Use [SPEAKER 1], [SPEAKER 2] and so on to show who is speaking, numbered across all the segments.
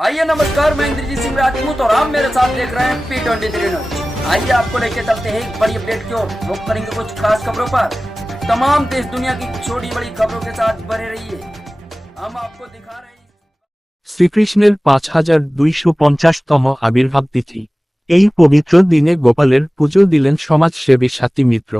[SPEAKER 1] आइए नमस्कार मैं इंद्रजीत सिंह राजपूत और आप मेरे साथ देख रहे हैं पी ट्वेंटी थ्री न्यूज आइए आपको लेके चलते हैं एक बड़ी अपडेट की ओर रुक करेंगे कुछ खास खबरों पर तमाम देश दुनिया की छोटी बड़ी खबरों के साथ बने रहिए हम आपको दिखा रहे हैं
[SPEAKER 2] শ্রীকৃষ্ণের পাঁচ হাজার দুইশো পঞ্চাশতম আবির্ভাব তিথি এই পবিত্র দিনে গোপালের পুজো দিলেন সমাজসেবী সাথী মিত্র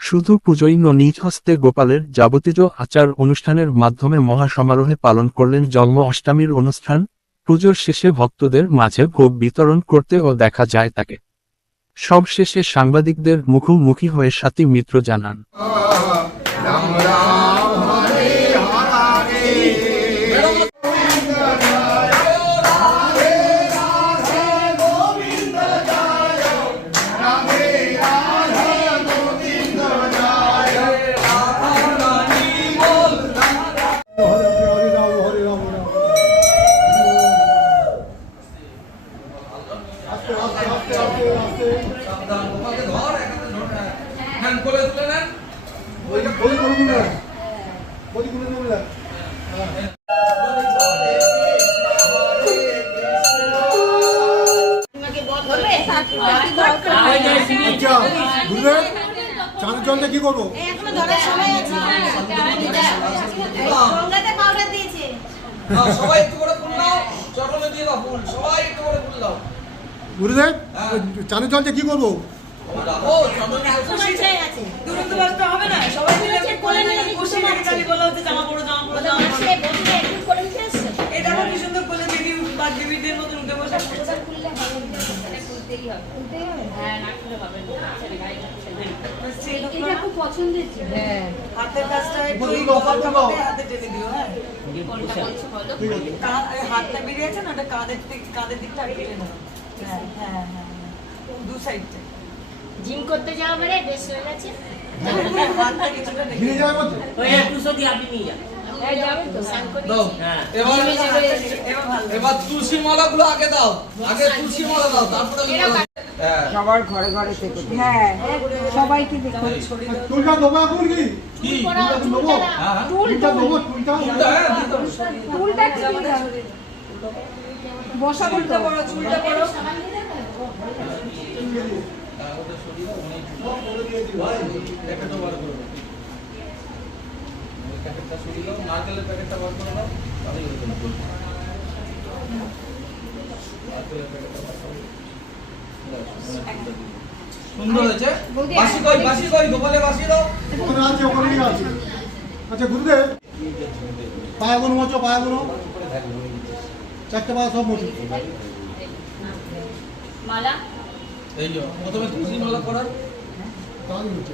[SPEAKER 2] শুধু পুজোই ন নিজ হস্তে গোপালের যাবতীয় আচার অনুষ্ঠানের মাধ্যমে মহাসমারোহে পালন করলেন জন্ম অষ্টমীর অনুষ্ঠান পুজোর শেষে ভক্তদের মাঝে ভোগ বিতরণ করতে ও দেখা যায় তাকে। সবশেষে সাংবাদিকদের মুখোমুখি হয়ে সাথী মিত্র জানান
[SPEAKER 3] হরে। জলটা কি করব চাঁদের জলটা কি করব
[SPEAKER 4] ও চটলে
[SPEAKER 5] এখন ইচ্ছাই আছে
[SPEAKER 6] তুরন্ত বাজতে হবে না সবাই খালি এটা
[SPEAKER 5] খুব পছন্দের ছিল
[SPEAKER 6] হাতের কাজটা একটু। মধ্যে হাতে টেনে দিও হ্যাঁ।
[SPEAKER 3] ঠিক আছে
[SPEAKER 6] কা- হাতটা বেরিয়ে আছে না ওটা কাঁধের থেকে কাঁধের দিকটা আগে টেনে নেব হ্যাঁ হ্যাঁ হ্যাঁ দু সাইডটা
[SPEAKER 5] জিম করতে যাওয়া মানে বেশ হয়ে গেছে।
[SPEAKER 6] হাতটা কিছুটা
[SPEAKER 3] যাবে
[SPEAKER 4] দাও। এবার
[SPEAKER 6] এবার
[SPEAKER 4] আগে দাও। আগে তুলসী মালা দাও তারপরে। হ্যাঁ।
[SPEAKER 6] হ্যাঁ সবাইকে দেখো
[SPEAKER 3] টুলটা দেবো এখন কি?
[SPEAKER 4] কি?
[SPEAKER 3] দেবো?
[SPEAKER 4] হ্যাঁ হ্যাঁ।
[SPEAKER 3] দেবো?
[SPEAKER 4] ফুলটা, হ্যাঁ,
[SPEAKER 6] বসা চুলটা বড় চুলটা বড়
[SPEAKER 4] প্যাকেটটা সরিয়ে নারকেলের প্যাকেটটা বার করে দাও, তাহলেই হয়ে যাবে। নারকেলের প্যাকেটটা বার করে সুন্দর। হয়েছে। বাসি কই বাসি কই গোপালে বাসি দাও।
[SPEAKER 3] ওখানে আছে ওখানে নিয়ে আছে। আচ্ছা গুরুদেব। মোচো চারটে পায়ে সব মোচো।
[SPEAKER 5] মালা?
[SPEAKER 4] এই যে প্রথমে তুলসী মালা করার
[SPEAKER 3] তাহলে হচ্ছে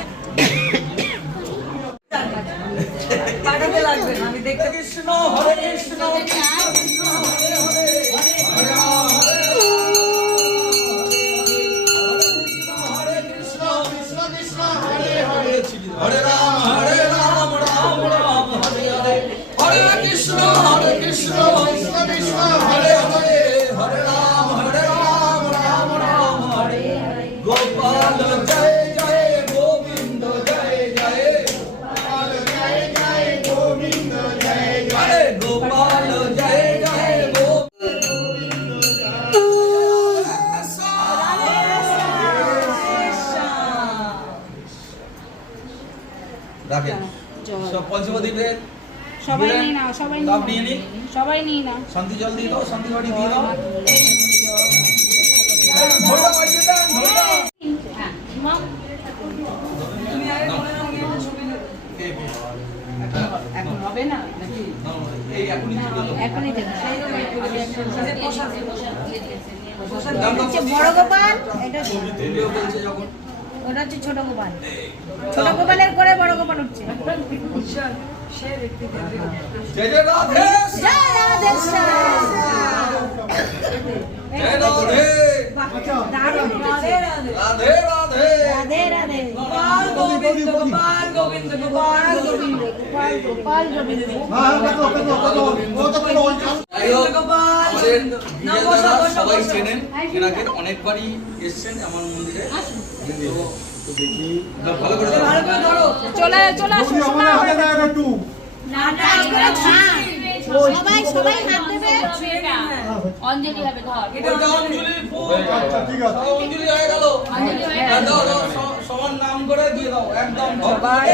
[SPEAKER 6] পাঠাতে
[SPEAKER 4] What is the প্রদীপের
[SPEAKER 7] সবাই
[SPEAKER 4] দিলেন?
[SPEAKER 7] নিয়ে নাও সবাই নিয়ে
[SPEAKER 4] নিন।
[SPEAKER 7] সবাই নিয়ে নাও।
[SPEAKER 4] শান্তি জল দিয়ে দাও শান্তি বাড়ি দিয়ে দাও।
[SPEAKER 5] হ্যাঁ।
[SPEAKER 7] এখন হবে না? নাকি
[SPEAKER 4] এখনই
[SPEAKER 7] বড় গোপাল এটা। ওটা হচ্ছে ছোট গোপাল ছোট গোপালের করে বড় গোপাল উঠছে
[SPEAKER 3] আচ্ছা
[SPEAKER 6] গোপাল গোবিন্দ গোপাল গোবিন্দ গোবিন্দ
[SPEAKER 7] গোপাল গোপাল গোবিন্দ
[SPEAKER 3] হ্যাঁ হ্যাঁ
[SPEAKER 4] আমাদের সবাই চেনেন এনাকে অনেকবারই এসছেন আমার মন্দিরে। তো না, ভালো করে দাও।
[SPEAKER 6] ভালো করে ধরো।
[SPEAKER 7] চলে চলে আসো
[SPEAKER 3] যদি আমাদের হাতে দেয় একটু।
[SPEAKER 7] না না সবাই সবাই হাত দেবে।
[SPEAKER 5] অঞ্জলি হবে ধর।
[SPEAKER 4] ওইটা অঞ্জলির
[SPEAKER 3] আচ্ছা ঠিক আছে।
[SPEAKER 4] অঞ্জলি হয়ে গেল।
[SPEAKER 5] অঞ্জলি হয়ে
[SPEAKER 4] হ্যাঁ,
[SPEAKER 5] গেল।
[SPEAKER 4] দাও, দাও, স- সবার নাম করে দিয়ে দাও একদম। সবাই।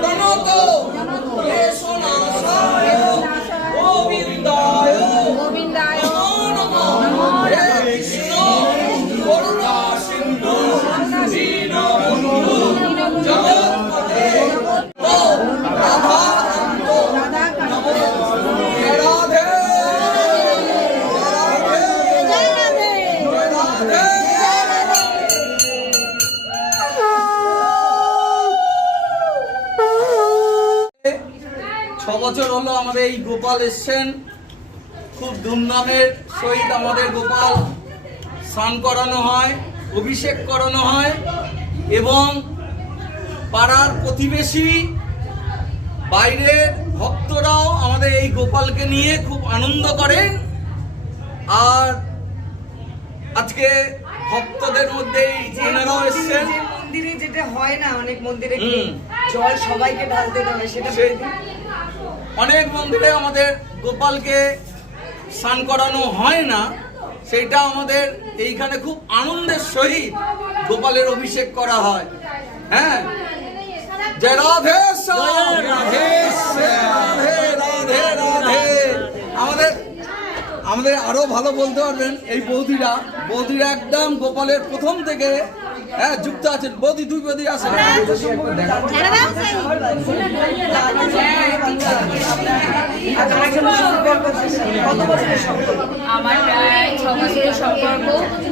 [SPEAKER 4] প্রণত। বছর হলো আমাদের এই গোপাল এসছেন খুব ধুমধামের সহিত আমাদের গোপাল স্নান করানো হয় অভিষেক করানো হয় এবং পাড়ার প্রতিবেশী বাইরের ভক্তরাও আমাদের এই গোপালকে নিয়ে খুব আনন্দ করেন আর আজকে ভক্তদের মধ্যে এনারাও
[SPEAKER 6] মন্দিরে-
[SPEAKER 4] এসছেন
[SPEAKER 6] যে মন্দিরে যেটা হয় না অনেক মন্দিরে। জল সবাইকে ঢালতে হবে সেটা।
[SPEAKER 4] অনেক মন্দিরে আমাদের গোপালকে স্নান করানো হয় না। সেইটা আমাদের এইখানে খুব আনন্দের সহিত গোপালের অভিষেক করা হয়। হ্যাঁ? জয় রাধে। রাধে রাধে রাধে রাধে আমাদের আমাদের আরও ভালো বলতে পারবেন এই বৌদিরা। বৌদিরা একদম গোপালের প্রথম থেকে হ্যাঁ যুক্ত আছেন। বৌদি দুই বৌদি আছেন
[SPEAKER 6] আছে।
[SPEAKER 5] আমার প্রায় ছ বছরের সম্পর্ক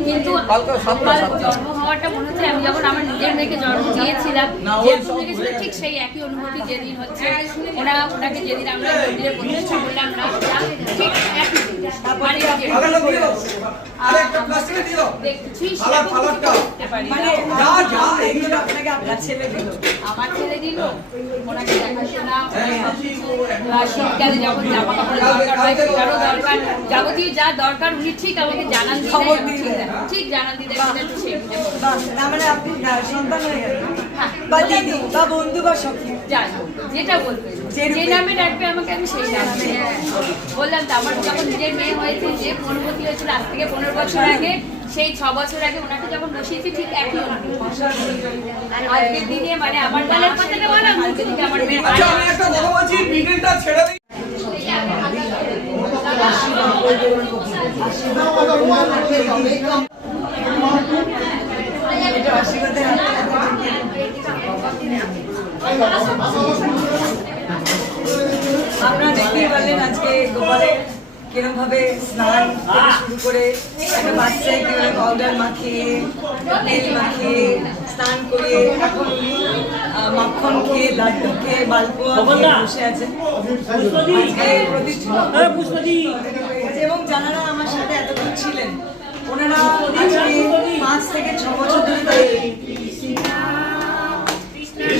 [SPEAKER 5] কিন্তু আমার জন্ম হওয়াটা মনে হচ্ছে আমি যখন আমার নিজের মেয়েকে জন্ম দিয়েছিলাম ঠিক সেই একই অনুভূতি যেদিন হচ্ছে ওরা ওনাকে যেদিন আমরা মন্দিরে প্রতিষ্ঠা করলাম না ঠিক একই দিন। মানে
[SPEAKER 4] দিয়ে দাও। আরে একটা প্লাস্টিকে দিয়ে দাও।
[SPEAKER 6] মানে
[SPEAKER 4] যা, যা,
[SPEAKER 6] এইগুলো আপনাকে আপনার ছেলে দিল।
[SPEAKER 5] আমার ছেলে দিল ওনাকে দেখাশোনা
[SPEAKER 4] হ্যাঁ,
[SPEAKER 5] শীতকালে যখন জামা কাপড়ের দরকার হয় সেটারও দরকার। যাবতীয় যা দরকার উনি ঠিক আমাকে জানান দিয়ে ঠিক- জানান দিয়ে
[SPEAKER 6] না মানে আপনি সন্তান হয়ে গেলেন।
[SPEAKER 5] হ্যাঁ,
[SPEAKER 6] বা দিদি বা বন্ধু বা সখী।
[SPEAKER 5] যেটা বলবে।
[SPEAKER 6] যে
[SPEAKER 5] নামে ডাকবে আমাকে আমি সেই নামে বললাম তো আমার যখন নিজের মেয়ে হয়েছে যে অনুভূতি হয়েছিল আজ থেকে পনেরো বছর আগে সেই ছ বছর আগে ওনাকে যখন বসিয়েছি ঠিক একই আজকের দিনে মানে আমার গালের কথাটা বলা কালকে থেকে আমার মেয়ের
[SPEAKER 4] আচ্ছা আমি একটা কথা বলছি মিডিলটা ছেড়ে দিই
[SPEAKER 6] এটা আশীর্বাদের হাত আপনারা দেখতেই পারলেন আজকে গোপালের কিরম ভাবে স্নান থেকে শুরু করে একটা বাচ্চায় কীভাবে পাউডার মাখিয়ে তেল মাখিয়ে স্নান করিয়ে এখন মাখন খেয়ে লাড্ডু খেয়ে মালপোয়া খেয়ে বসে প্রতিষ্ঠিত এবং যারা আমার সাথে এতক্ষণ ছিলেন। ওনারা পাঁচ থেকে ছ বছর ধরে